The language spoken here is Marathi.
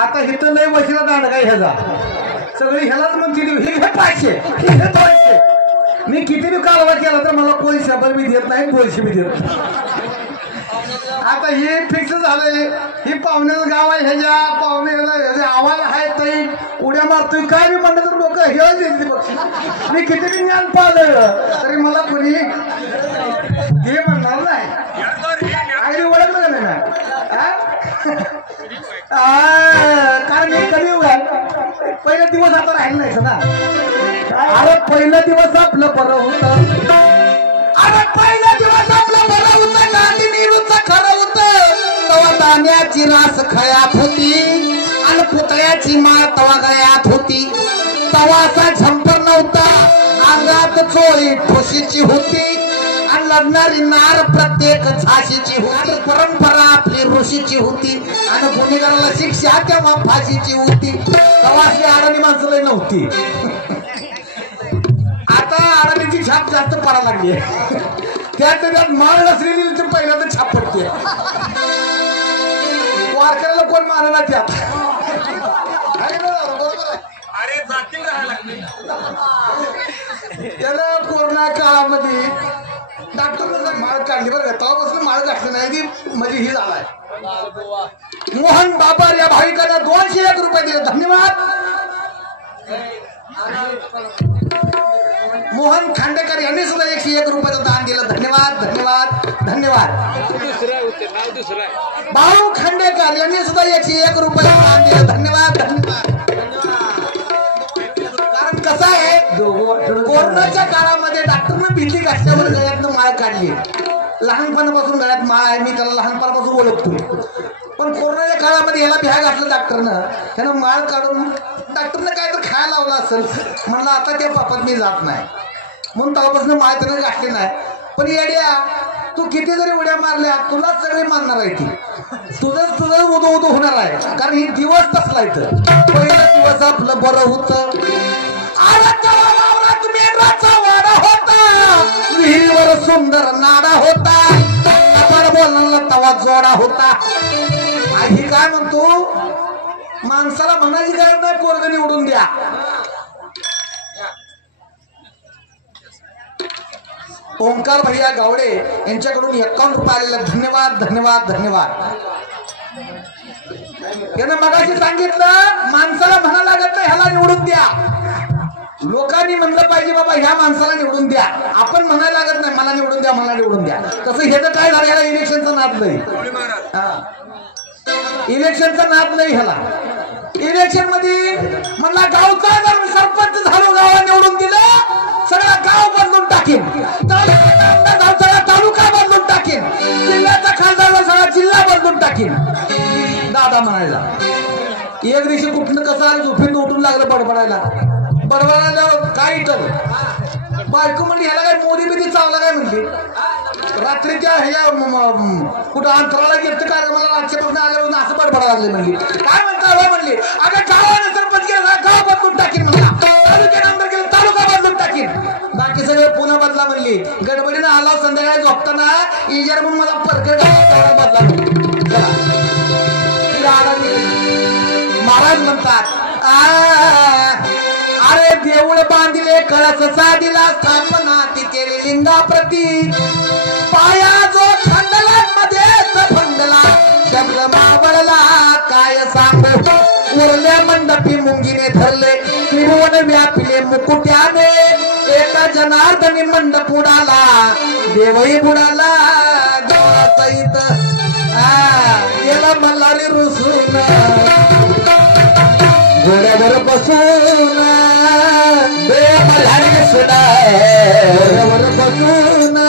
आता इथं लय वशिला दांड काय ह्याचा सगळी ह्यालाच म्हणते हे घे पैसे हे घे पैसे मी किती बी कारवाई केला तर मला कोणी शब्द मी देत नाही पैसे बी देत नाही आता हे फिक्स झालंय ही पाहुण्याचं गाव आहे ह्याच्या पाहुणे आवाज आहे तरी उड्या मारतोय काय बी म्हणलं तर लोक हे देते बघ मी किती बी ज्ञान पाहिलं तरी मला कोणी हे म्हणणार नाही आई ओळखलं का नाही ना कारण हे कधी पहिला दिवस आता राहिला नाही ना अरे पहिला दिवस आपलं बरं होतं अरे पहिला दिवस आपलं बरं होतं गांधी नेहरूचं खरं होतं तेव्हा दाण्याची रास खळ्यात होती आणि पुतळ्याची माळ तवा गळ्यात होती तवाचा झंपर नव्हता अंगात चोळी ठोशीची होती आणि लढणारी नार प्रत्येक झाशीची होती परंपरा आपली ऋषीची होती आणि गुन्हेगाराला शिक्षा तेव्हा फाशीची होती तवाशी अडाणी माणसं लय नव्हती आता अडाणीची छाप जास्त पडायला लागली त्यात माळ नसलेली तर पहिल्यांदा छाप पडते वारकऱ्याला कोण मारणार त्यात त्याला कोरोना काळामध्ये डॉक्टरनं माळ काढली बरं का तेव्हापासून माळ घातली नाही ती म्हणजे ही झालाय मोहन बाबर या भाविकांना 201 रुपये दिले धन्यवाद मोहन खांडेकर यांनी सुद्धा 101 रुपयाचं दान दिलं धन्यवाद धन्यवाद धन्यवाद भाऊ खांडेकर यांनी सुद्धा 101 रुपयाचं दान दिलं धन्यवाद धन्यवाद कारण कसं आहे कोरोनाच्या काळामध्ये डॉक्टरनं भीती घातल्यावर गळ्यातनं माळ काढली लहानपणापासून गळ्यात माळ आहे मी त्याला लहानपणापासून ओळखतो पण कोरोनाच्या काळामध्ये याला भ्या घातलं डॉक्टरनं त्यानं माळ काढून डॉक्टरनं काय तर खायला लावला असेल म्हणलं आता त्या पापात मी जात नाही म्हणून तेव्हापासून माळ त्यानं घातली नाही पण येड्या तू किती जरी उड्या मारल्या तुला सगळे मानणार आहे ती तुझं उदो उदो होणार आहे कारण ही दिवस तसला इथं पहिला दिवस आपलं बरं होतं वाडा होता विहिरीवर सुंदर नाडा होता बोलणारा तवा जोडा होता ही काय म्हणतो माणसाला म्हणायची गरज नाही पोरग निवडून द्या ओंकार भैया गावडे यांच्याकडून 51 रुपये आलेला धन्यवाद धन्यवाद धन्यवाद यानं मगाशी सांगितलं माणसाला म्हणा लागत नाही ह्याला निवडून द्या लोकांनी म्हणलं पाहिजे बाबा ह्या माणसाला निवडून द्या आपण म्हणायला लागत नाही मला निवडून द्या मला निवडून द्या तसं हे तर काय झालं ह्याला इलेक्शनचा नाद नाही इलेक्शनचा नाद नाही ह्याला इलेक्शन मध्ये म्हणला गावचा जर सरपंच झालो गावाला निवडून दिलं सगळं गाव बदलून टाकेन गावचा तालुका बदलून टाकेन जिल्ह्याचा खासदार सगळा जिल्हा बदलून टाकेन दादा म्हणायला एक दिवशी कुठलं कसं झोपेत उठून लागलं बडबडायला काय इथं बायको म्हणली ह्याला काय मोदी बिदी चावला काय म्हणली रात्रीच्या ह्या कुठं अंतराला घेत काय मला राज्यापासून आल्यापासून असं बडबडा लागले म्हणली काय म्हणता म्हणली अगं गावाने सरपंच केला गाव बदलून टाकीन म्हणला तालुक्याने आमदार केलं तालुका बदलून टाकीन बाकी सगळे पुन्हा बदला म्हणली गडबडीनं आला संध्याकाळी झोपताना इजार म्हणून मला परकड बदला महाराज म्हणतात अरे देऊळ बांधिले कळस साधीला स्थापना ती केली लिंगाप्रती पाया जो खंडला मध्ये फंडला शब्द मावळला काय सांगू उरल्या मंडपी मुंगीने धरले त्रिभुवन व्यापिले मुकुट्याने एका जनार्दनी मंडप उडाला देवही बुडाला देवासहित गेला मल्हारी रुसून घोड्यावर बसून मल्हारी सुना घोड्यावर बसून